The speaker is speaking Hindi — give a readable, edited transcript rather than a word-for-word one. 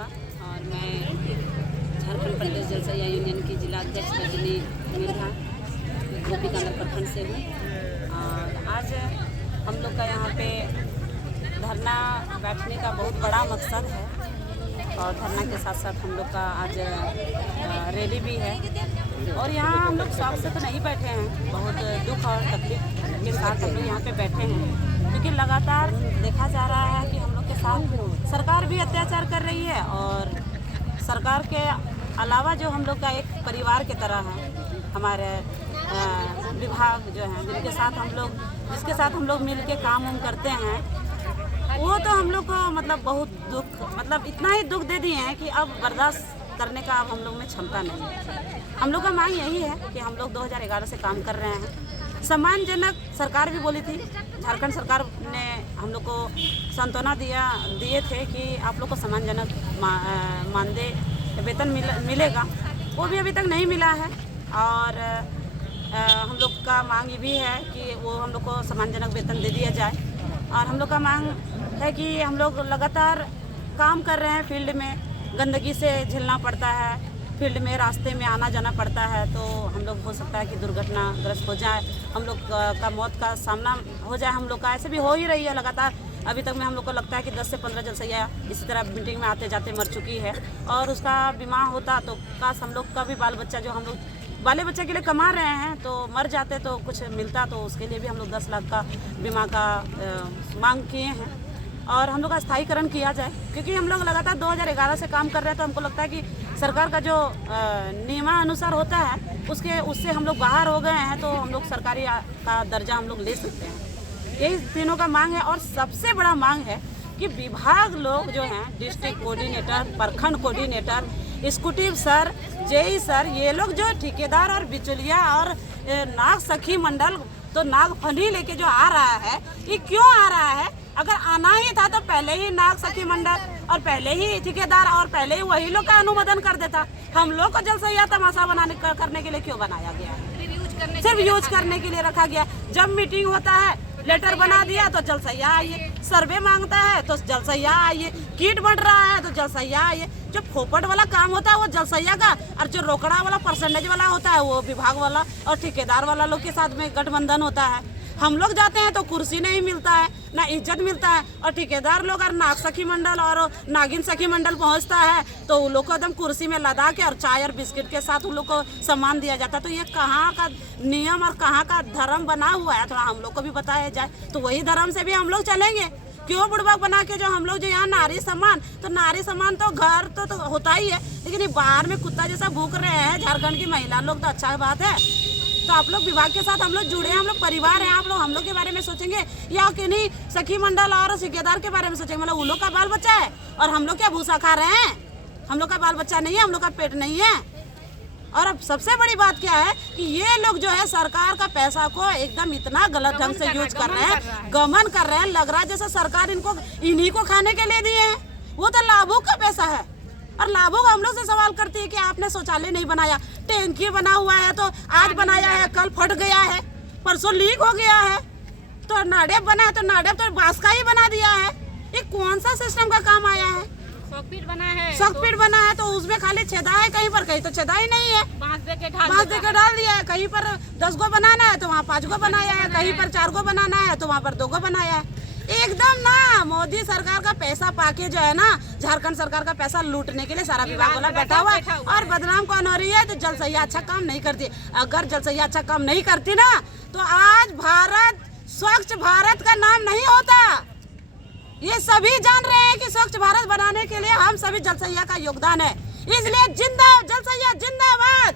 होगा और मैं झारखंड प्रदेश जल सैया यूनियन की जिला अध्यक्ष रजनी मिर्धा गोपीकानगर प्रखंड से हूँ। और आज हम लोग का यहाँ पे धरना बैठने का बहुत बड़ा मकसद है और धरना के साथ साथ हम लोग का आज रैली भी है। और यहाँ हम लोग शौक से तो नहीं बैठे हैं, बहुत दुख और तकलीफ के साथ हम लोग यहाँ पे बैठे हैं क्योंकि लगातार देखा जा रहा है कि हम लोग के साथ सरकार भी अत्याचार कर रही है और सरकार के अलावा जो हम लोग का एक परिवार की तरह है हमारे विभाग जो हैं जिसके साथ हम लोग मिल के काम उम करते हैं, वो तो हम लोग को मतलब बहुत दुख इतना ही दुख दे दिए हैं कि अब बर्दाश्त करने का अब हम लोग में क्षमता नहीं है। हम लोग का मांग यही है कि हम लोग 2011 से काम कर रहे हैं। सम्मानजनक सरकार भी बोली थी, झारखंड सरकार ने हम लोग को सांत्वना दिए थे कि आप लोग को सम्मानजनक मानदेय वेतन मिलेगा, वो भी अभी तक नहीं मिला है। और हम लोग का मांग ये भी है कि वो हम लोग को सम्मानजनक वेतन दे दिया जाए। और हम लोग का मांग है कि हम लोग लगातार काम कर रहे हैं, फील्ड में गंदगी से झेलना पड़ता है, फील्ड में रास्ते में आना जाना पड़ता है, तो हम लोग हो सकता है कि दुर्घटनाग्रस्त हो जाए, हम लोग का मौत का सामना हो जाए। हम लोग का ऐसे भी हो ही रही है लगातार। अभी तक में हम लोग को लगता है कि 10 से 15 जल सैया इसी तरह मीटिंग में आते जाते मर चुकी है। और उसका बीमा होता तो काश हम लोग का भी बाल बच्चा जो हम लोग बाले बच्चे के लिए कमा रहे हैं तो मर जाते तो कुछ मिलता, तो उसके लिए भी हम लोग 10 लाख का बीमा का मांग किए हैं और हम लोग का स्थायीकरण किया जाए। क्योंकि हम लोग लगातार 2011 से काम कर रहे हैं तो हमको लगता है कि सरकार का जो नियमानुसार होता है उससे हम लोग बाहर हो गए हैं, तो हम लोग सरकारी का दर्जा हम लोग ले सकते हैं। यही तीनों का मांग है। और सबसे बड़ा मांग है कि विभाग लोग जो हैं डिस्ट्रिक्ट कोऑर्डिनेटर, प्रखंड coordinator, executive sir, JE sir, ये लोग जो ठेकेदार और बिचौलिया और नाग सखी मंडल तो नागफनी लेके जो आ रहा है, ये क्यों आ रहा है? अगर आना ही था तो पहले ही नाग सखी मंडल और पहले ही ठेकेदार और पहले ही वही लोग का अनुमोदन कर देता। हम लोग को जल सैया तमाशा करने के लिए क्यों बनाया गया है? सिर्फ यूज करने के लिए रखा गया। जब मीटिंग होता है लेटर बना दिया तो जल सैया आइए, सर्वे मांगता है तो जल सैया आइए, किट बढ़ रहा है तो जल सैया आइए। जो फोपट वाला काम होता है वो जल सैया का, और जो रोकड़ा वाला परसेंटेज वाला होता है वो विभाग वाला और ठेकेदार वाला लोग के साथ में गठबंधन होता है। हम लोग जाते हैं तो कुर्सी नहीं मिलता है, ना इज्जत मिलता है, और ठेकेदार लोग और नाग सखी मंडल और नागिन सखी मंडल पहुंचता है तो उन लोग को एकदम कुर्सी में लदा के और चाय और बिस्किट के साथ उन लोग को सम्मान दिया जाता है। तो ये कहाँ का नियम और कहाँ का धर्म बना हुआ है, थोड़ा हम लोग को भी बताया जाए। तो वही धर्म से भी हम लोग चलेंगे। क्यों बुड़बक बना के जो हम लोग जो यहाँ नारी सम्मान, तो नारी सम्मान तो घर तो होता ही है, लेकिन ये बाहर में कुत्ता जैसा भूख रहे हैं झारखंड की महिला लोग, तो अच्छा बात है। तो आप लोग विभाग के साथ हम लोग जुड़े हैं, हम लोग परिवार हैं, आप लोग हम लोग के बारे में सोचेंगे या किन्हीं सखी मंडल और ठेकेदार के बारे में सोचेंगे? मतलब उन लोग का बाल बच्चा है और हम लोग क्या भूसा खा रहे हैं? हम लोग का बाल बच्चा नहीं है, हम लोग का पेट नहीं है। और अब सबसे बड़ी बात क्या है कि ये लोग जो है सरकार का पैसा को एकदम इतना गलत ढंग से यूज कर रहे हैं, गमन कर रहे हैं। लग रहा है जैसे सरकार इन्हीं को खाने के लिए दिए हैं। वो तो लाभुक का पैसा है और लाभुक हम लोग से सवाल करती है कि आपने शौचालय नहीं बनाया, टैंकी बना हुआ है तो आज बनाया है, कल फट गया है, परसों लीक हो गया है, तो नाडेप बना है तो नाडेप तो बांस का ही बना दिया है। ये कौन सा सिस्टम का काम आया है? सॉकपीट बना है तो उसमें खाली छेदा है, कहीं पर कहीं तो छेदा ही नहीं है, बांस दे के डाल दिया है। कहीं पर 10 गो बनाना है तो वहाँ 5 गो बनाया है, कहीं पर 4 गो बनाना है तो वहाँ पर 2 गो बनाया है। एकदम ना मोदी सरकार का पैसा पाके जो है ना, झारखंड सरकार का पैसा लूटने के लिए सारा विभाग वाला बैठा हुआ है। और बदनाम कौन हो रही है? तो जल सैया अच्छा काम नहीं करती। अगर जल सैया अच्छा काम नहीं करती ना तो आज भारत स्वच्छ भारत का नाम नहीं होता। ये सभी जान रहे हैं कि स्वच्छ भारत बनाने के लिए हम सभी जल सैया का योगदान है। इसलिए जल सैया जिंदाबाद।